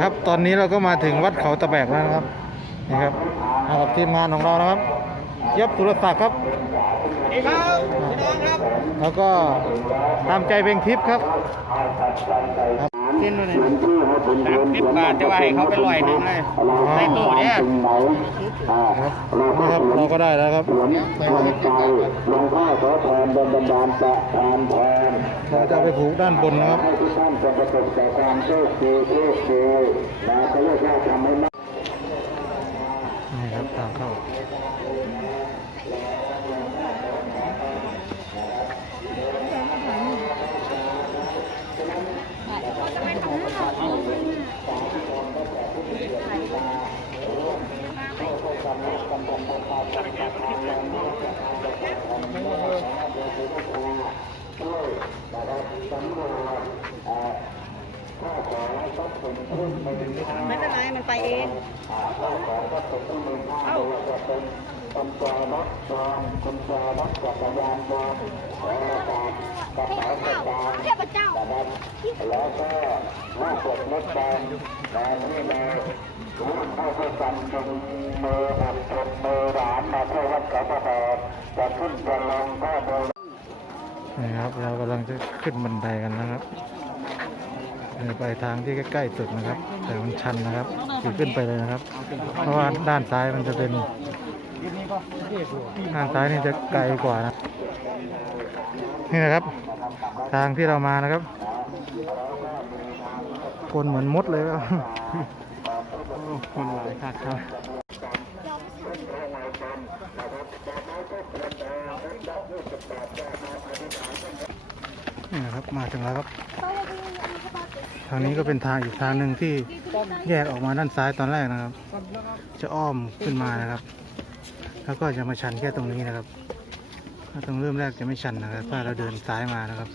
ครับตอนนี้เราก็มาถึงวัดเขาตะแบกแล้วนะครับนี่ครับมากับทีมงานของเรานะครับเย็บสุรศักดิ์ครับดีครับพี่น้องครับ แล้วก็ตามใจเพลงทิพย์ครับครับกินดูนี่สามสิบบาทจะว่าให้เขาไปลอยหนึงเลยในตู้เนี่ยครับนะครับเราก็ได้แล้วครับหลวงพ่อขอพรบนบันดาลประทานพร เราจะไปผูกด้านบนนะครับทุกท่านจงประสบแต่ความโชคดีโชคดีนะเขาเรียกว่าทำให้มากนี่ครับทางเข้า ไม่เป็นไรมันไปเองเอ้าคนจรถจองคนจรถจักรยานยนต์แล้วก็กระเป๋าเทพเจ้าแล้วก็หน้าปกรถแดงนะนี่เลยเข้าเข้ากันจนมือหันจนมือหลานมาเที่ยววัดเขาประแดดจะขึ้นจะลงก็เดิน นี่ครับ เรากำลังจะขึ้นบันไดกันนะครับไปทางที่ใกล้ๆสุดนะครับ แต่มันชันนะครับคือขึ้นไปเลยนะครับ เพราะว่าด้านซ้ายมันจะเป็นด้านซ้ายนี่จะไกลกว่านะนี่นะครับ ทางที่เรามานะครับ คนเหมือนมดเลยครับคนหลายคักครับ นี่นะครับมาถึงแล้วครับทางนี้ก็เป็นทางอีกทางหนึ่งที่แยกออกมาด้านซ้ายตอนแรกนะครับ จะอ้อมขึ้นมานะครับ แล้วก็จะมาชันแค่ตรงนี้นะครับถ้าตรงเริ่มแรกจะไม่ชันนะครับ ถ้าเราเดินซ้ายมานะครับ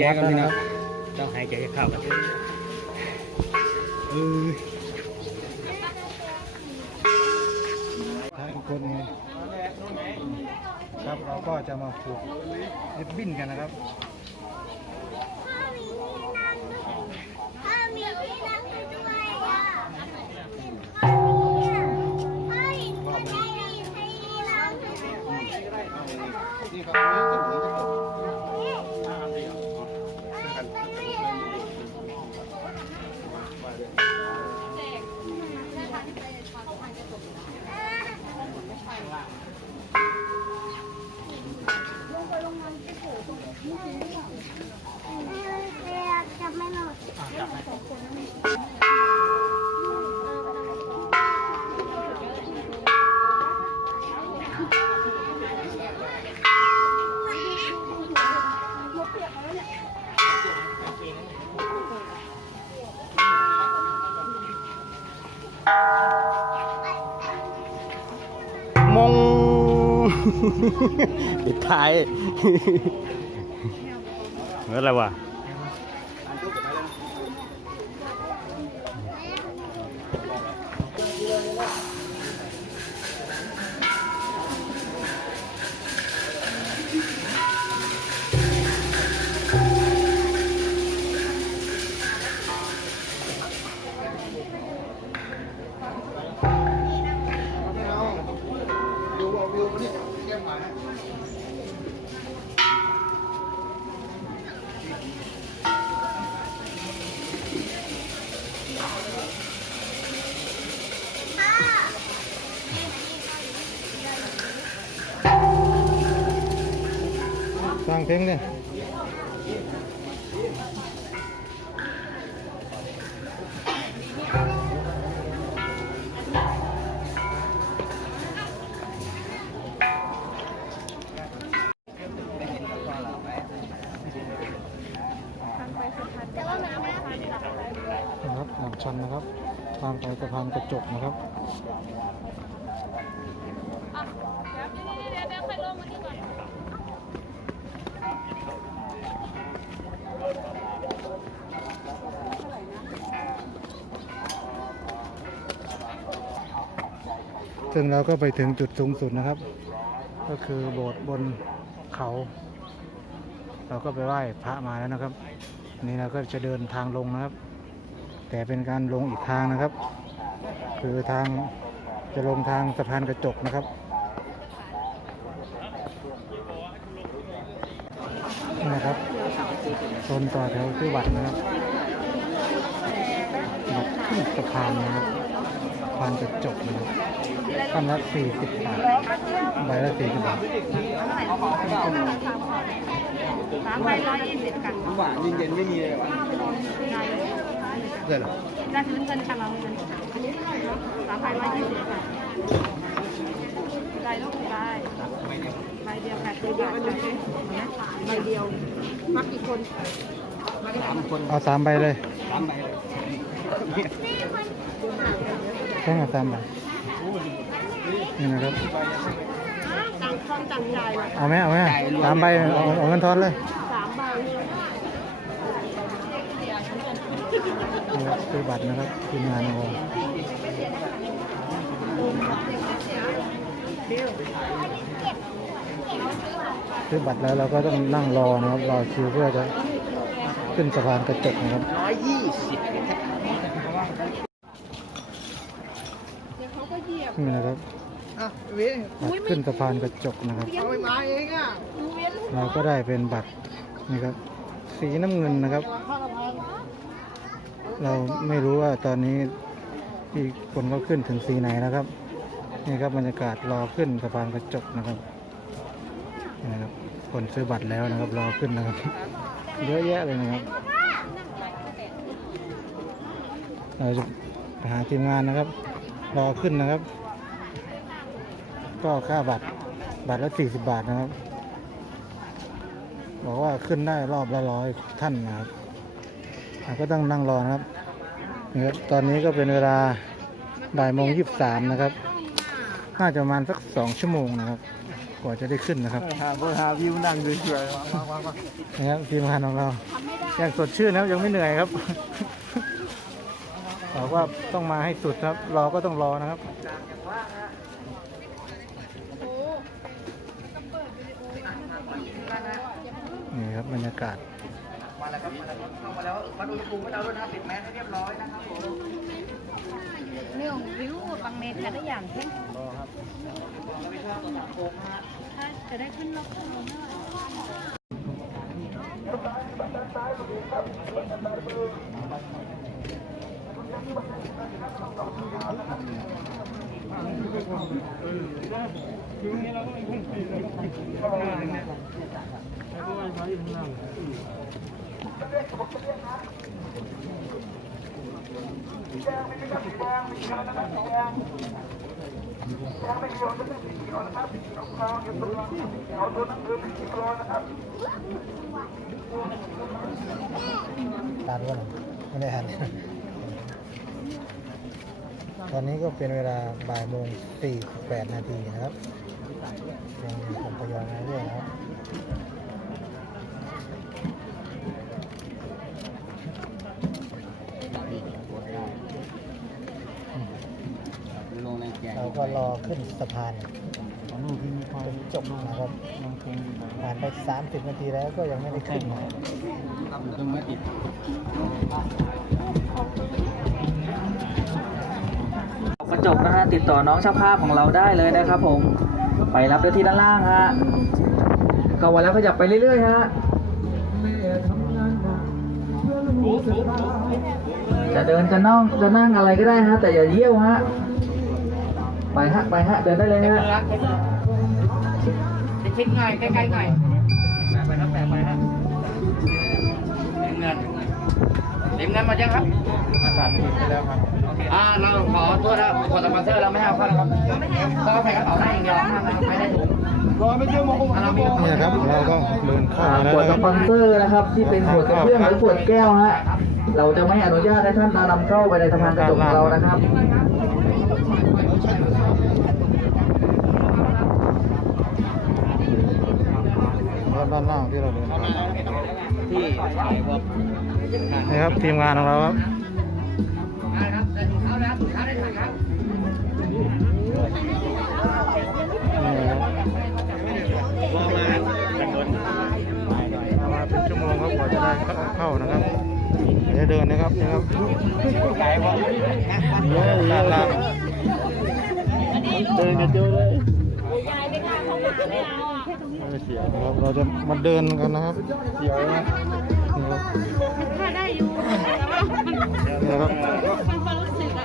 ใจวัดกันแล้วพี่นะน้คอรังบเจ้าหายใจเข้ากันเออถ้าอีกคนนึงครับเราก็จะมาผูกริบบิ้นกันนะครับ ปิดท้ายเหมือนอะไรวะ 嗯ฟัง ชันนะครับ ทางไปสะพานกระจกนะครับซึ่งเราก็ไปถึงจุดสูงสุดนะครับ ก็คือโบสถ์บนเขา เราก็ไปไหว้พระมาแล้วนะครับ นี่เราก็จะเดินทางลงนะครับ แต่เป็นการลงอีกทางนะครับ คือทางจะลงทางสะพานกระจกนะครับนี่นะครับโซนต่อแถวซื้อบัตรนะครับบัตรขึ้นสะพานนะครับสะพานกระจกนะครับท่านละสี่สิบบาทใบละสี่สิบบาทสามใบร้อยยี่สิบกันหวานเย็นๆไม่มีเลย หวานเกิดหรอได้คืนเงินค่ะเราเงินสามใบร้อยยี่สิบค่ะได้ลูกได้ใบเดียวค่ะคือบาทใบเดียว มักกี่คนสามคนเอาสามใบเลยสามใบเลยแค่เอาสามใบนี่นะครับต่างคนต่างใจว่ะเอาไหมเอาไหมสามใบเอาเอาเงินทอนเลย สามใบ ครับซื้อบัตรนะครับทีมงานของเราซื้อบัตรแล้วเราก็ต้องนั่งรอนะครับรอคิวเพื่อจะขึ้นสะพานกระจกนะครับร้อยยี่สิบนี่นะครับบัตรขึ้นสะพานกระจกนะครับเราก็ได้เป็นบัตรนี่ครับสีน้ำเงินนะครับ เราไม่รู้ว่าตอนนี้ที่คนก็ขึ้นถึงสีไหนนะครับ นี่ครับบรรยากาศรอขึ้นสะพานกระจกนะครับนี่นะครับคนซื้อบัตรแล้วนะครับรอขึ้นนะครับเยอะแยะเลยนะครับ เราจะไปหาทีมงานนะครับ รอขึ้นนะครับ ก็ค่าบัตรบัตรละสี่สิบบาทนะครับ บอกว่าขึ้นได้รอบละร้อยท่านนะครับอะ ก็ต้องนั่งรอนะครับนี่ครับ ตอนนี้ก็เป็นเวลาบ่ายโมงยี่สิบสามนะครับน่าจะประมาณสักสองชั่วโมงนะครับกว่าจะได้ขึ้นนะครับหาเบร์หาวิวนั่งเฉยๆนะครับทีมงานของเรายังสดชื่นนะครับยังไม่เหนื่อยครับบอกว่าต้องมาให้สุดครับ รอก็ต้องรอนะครับนี่ครับบรรยากาศ มาแล้วครับมาแล้วเข้ามาแล้ววัดอุณหภูมิให้เราด้วยนะปิดแมสให้เรียบร้อยนะครับผมเรื่องวิวบางเมตรแต่ละอย่างเช่นถ้าจะได้ขึ้นรถเราเมื่อ ตานว่าไม่ได้หันตอนนี้ก็เป็นเวลาบ่ายโมงสี่แปดนาทีนะครับยังมีคนทยอยมาเรื่อยนะครับ ลงใน แกงเราก็รอขึ้นสะพานจนจบนะครับผ่านไปสามสิบนาทีแล้วก็ยังไม่ได้ขึ้นนะครับอยู่ตรงนี้ติดกระจกนะฮะติดต่อน้องช่างภาพของเราได้เลยนะครับผมไปรับได้ที่ด้านล่างฮะเข้ามาแล้วขยับไปเรื่อยๆฮะจะเดินจะนั่งจะนั่งอะไรก็ได้ฮะแต่อย่าเยี่ยวฮะ ไปฮะไปฮะเดินได้เลยฮะชิดหน่อยใกล้ๆหน่อยแปะไปครับแปะไปครับเต็มเงินเต็มเงินมายังครับอากาศผิดไปแล้วครับอ่าเราขอโทษนะครับขอสปอนเซอร์เราไม่ให้เอาเข้านะครับต้องเอาใส่กระเป๋าได้อย่างเดียวห้ามนะครับไม่ได้ถุงเนี่ยครับเราก็เดินเข้าอ่ามาแล้วขวดนะสครับปอนเซอร์นะครับ ที่เป็นขวดกระเพื่อมหรือขวดแก้วฮะเราจะไม่อนุญาตให้ท่านนำเข้าไปในสะพานกระจกของเรานะครับ ด้านล่างที่เราเดินผ่านที่นี่ครับทีมงานของเราครับได้ครับใส่ถุงเท้าแล้วถุงเด้ถ่ายครับนี่ครับมาเป็นชั่วโมงครับกว่าจะได้เข้านะครับเดี๋ยวเดินนะครับนี่ครับด้าล่างเดินกันเยอะเลย เสียนะครับ เราจะมาเดินกันนะครับเดี๋ยวนะครับถ้าได้อยู่แต่ว่านี่ครับความรู้สึกอะ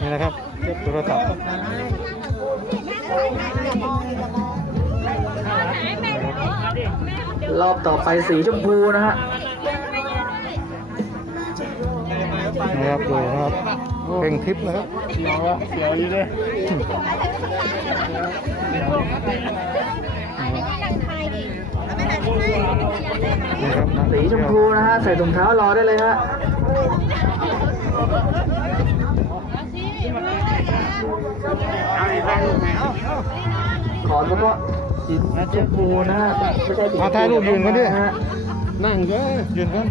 นี่นะครับโทรศัพท์รอบต่อไปสีชมพูนะฮะนะครับดูนะครับ เพลงทิปนะครับเสียวเสียวอยู่เลยนี่ครับนักสีท่องชเที่มยวพูนะฮะ ใส่ถุงเท้ารอได้เลยฮะขอเฉพาะสีชมพูนะฮะไม่ใช่สีชมพูมาถ่ายรูปยืนกันดิะฮะนั่งก็ยืนกัน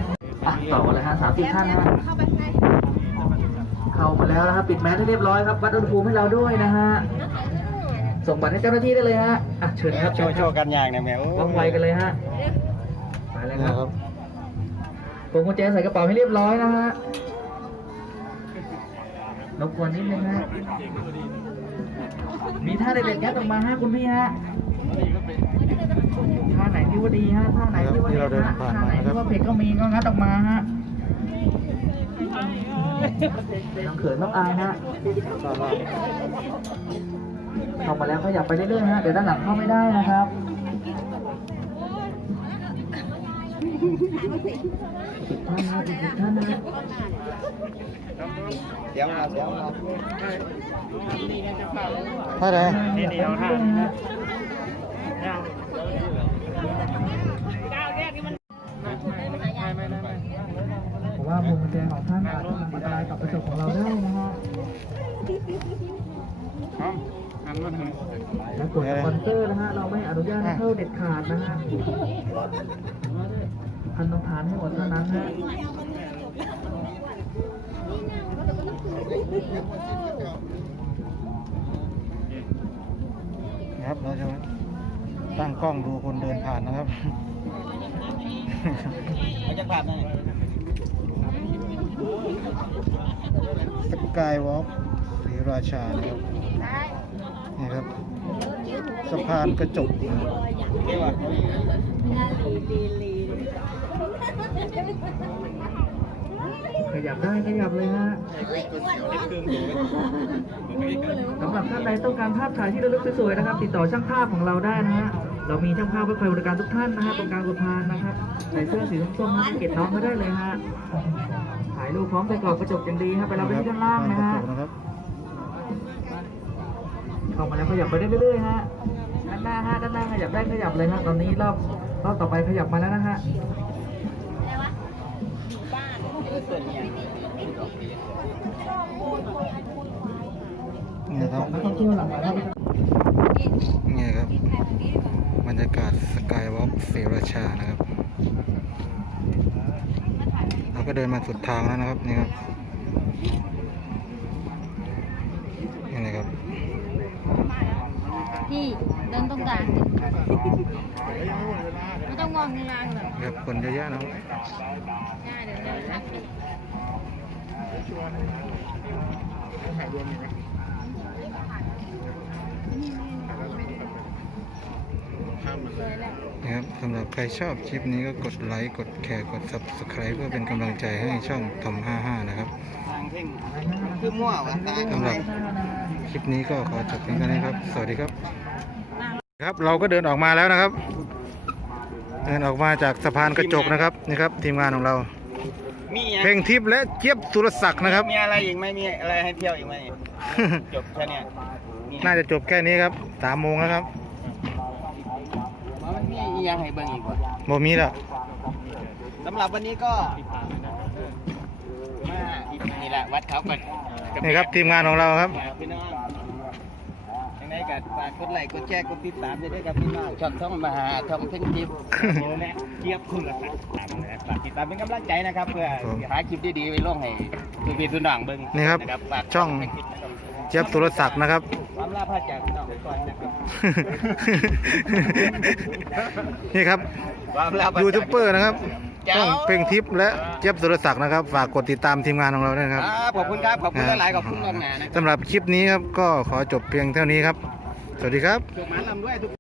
อะต่อกันเลยฮะสามสิบท่านฮะ เข้ามาแล้วนะครับปิดแมสให้เรียบร้อยครับ วัดอุณหภูมิให้เราด้วยนะฮะส่งบัตรให้เจ้าหน้าที่ได้เลยฮะอะเชิญครับโชว์โชว์กันอย่างนะแมวว่องไวกันเลยฮะไปเลยนี่ครับครับพวงกุญแจใส่กระเป๋าให้เรียบร้อยนะฮะรบกวนนิดนึงฮะมีท่าเด็ดๆยัดออกมาฮะคุณพี่ฮะท่าไหนที่ว่าดีฮะท่าไหนที่ว่าเด็ดฮะท่าไหนที่ว่าเผ็ดก็มีก็งัดออกมาฮะไม่ ต้องเขินต้องอายฮะเข้ามาแล้วขยับไปเรื่อยๆฮะ เดี๋ยวด้านหลังเข้าไม่ได้นะครับอีกท่านนะอีกท่านนะเดี๋ยวมาเดี๋ยวมาท่าไหนนี่นี่เอาท่านนะผมว่า ญแจของท่านอาจจะอันตรายกับกระจกของเราได้นะฮะและกดสปอนเซอร์นะฮะ เราไม่อนุญาตให้เข้าเด็ดขาดนะฮะท่านต้องทานให้หมดเท่านั้นฮะนะครับเราจะตั้งกล้องดูคนเดินผ่านนะครับเขาจะผ่านไหม สกายวอล์กศรีราชานะครับนี่ครับ สะพานกระจกขยับได้ขยับเลยฮะสำหรับท่านใดต้องการภาพถ่ายที่ระลึกสวยๆนะครับ ติดต่อช่างภาพของเราได้นะฮะเรามีช่างภาพไว้คอยบริการทุกท่านนะฮะตรงกลางสะพานนะครับใส่เสื้อสีส้มๆนะเก็บน้องก็ได้เลยฮะายรูปพร้อมใส่กรอบกระจกอย่างดีครับไปรับไปที่ด้านล่างนะสะฮะพานกระจกนะครับเข้ามาแล้วขยับไปได้เรื่อยๆฮะด้านหน้าฮะด้านหน้าขยับได้ขยับเลยฮะตอนนี้รอบรอบต่อไปขยับมาแล้วนะฮะนี่ครับนักท่องเที่ยวหลังมาแล้วนี่ครับบรรยากาศสกายวอล์กศรีราชานะครับเรา ก็เดินมาสุดทางแล้วนะครับนี่ครับนี่นะครับพี่เดินตรงกลางดิไม่ต้องมองข้างล่างหรอกครับคนเยอะแยะนะครับง่ายเดินเดิน นะนะครับสำหรับใครชอบคลิปนี้ก็กดไลค์กดแชร์กด subscribe เพื่อเป็นกำลังใจให้ช่องทำ55 นะครับทางเพ่งคือมั่ววะตาสำหรับคลิปนี้ก็ขอจบเพียงเท่านี้ครับ สวัสดีครับ ครับเราก็เดินออกมาแล้วนะครับ เดินออกมาจากสะพานกระจกนะครับนี่ครับ ทีมงานของเรา มีอะเพลงทิพย์และเจี๊ยบสุรศักดิ์นะครับ มีอะไรอีกไหมมีอะไรให้เที่ยวอีกไหมจบแค่เนี้ยน่าจะจบแค่นี้ครับสามโมงแล้วครับ มันมีอีกอยังให้เบิ่งอีกบ่โมมีแล้วสำหรับวันนี้ก็มานี่แหละวัดเขาก่อนนี่ครับทีมงานของเราครับฝากพี่น้องยังไงก็ฝากกดไลค์กดแชร์กดติดตามด้วยครับพี่น้องช่องท่องมหาท่องเพ่งทิพย์โอ้แม่เกียบคุณละครับฝากติดตามเป็นกำลังใจนะครับ เพื่อหาคลิปดีๆไว้ลงให้ทุกพี่ทุกน้องเบิ่งนี่ครับฝากช่อง เพ่ทิพย์นะครับเจี๊ยบสุรศักดิ์นะครับ ความลาพระจากพี่น้องไปก่อนนะครับนี่ครับความลาพระยูจากทูบเบอร์นะครับแจ๋วช่องเพลงทิพย์และเจี๊ยบสุรศักดิ์นะครับ ฝากกดติดตามทีมงานของเราด้วยนะครับครับขอบคุณครับขอบคุณหลายๆขอบคุณล่วงหน้านะครับสำหรับคลิปนี้ครับก็ขอจบเพียงเท่านี้ครับ สวัสดีครับ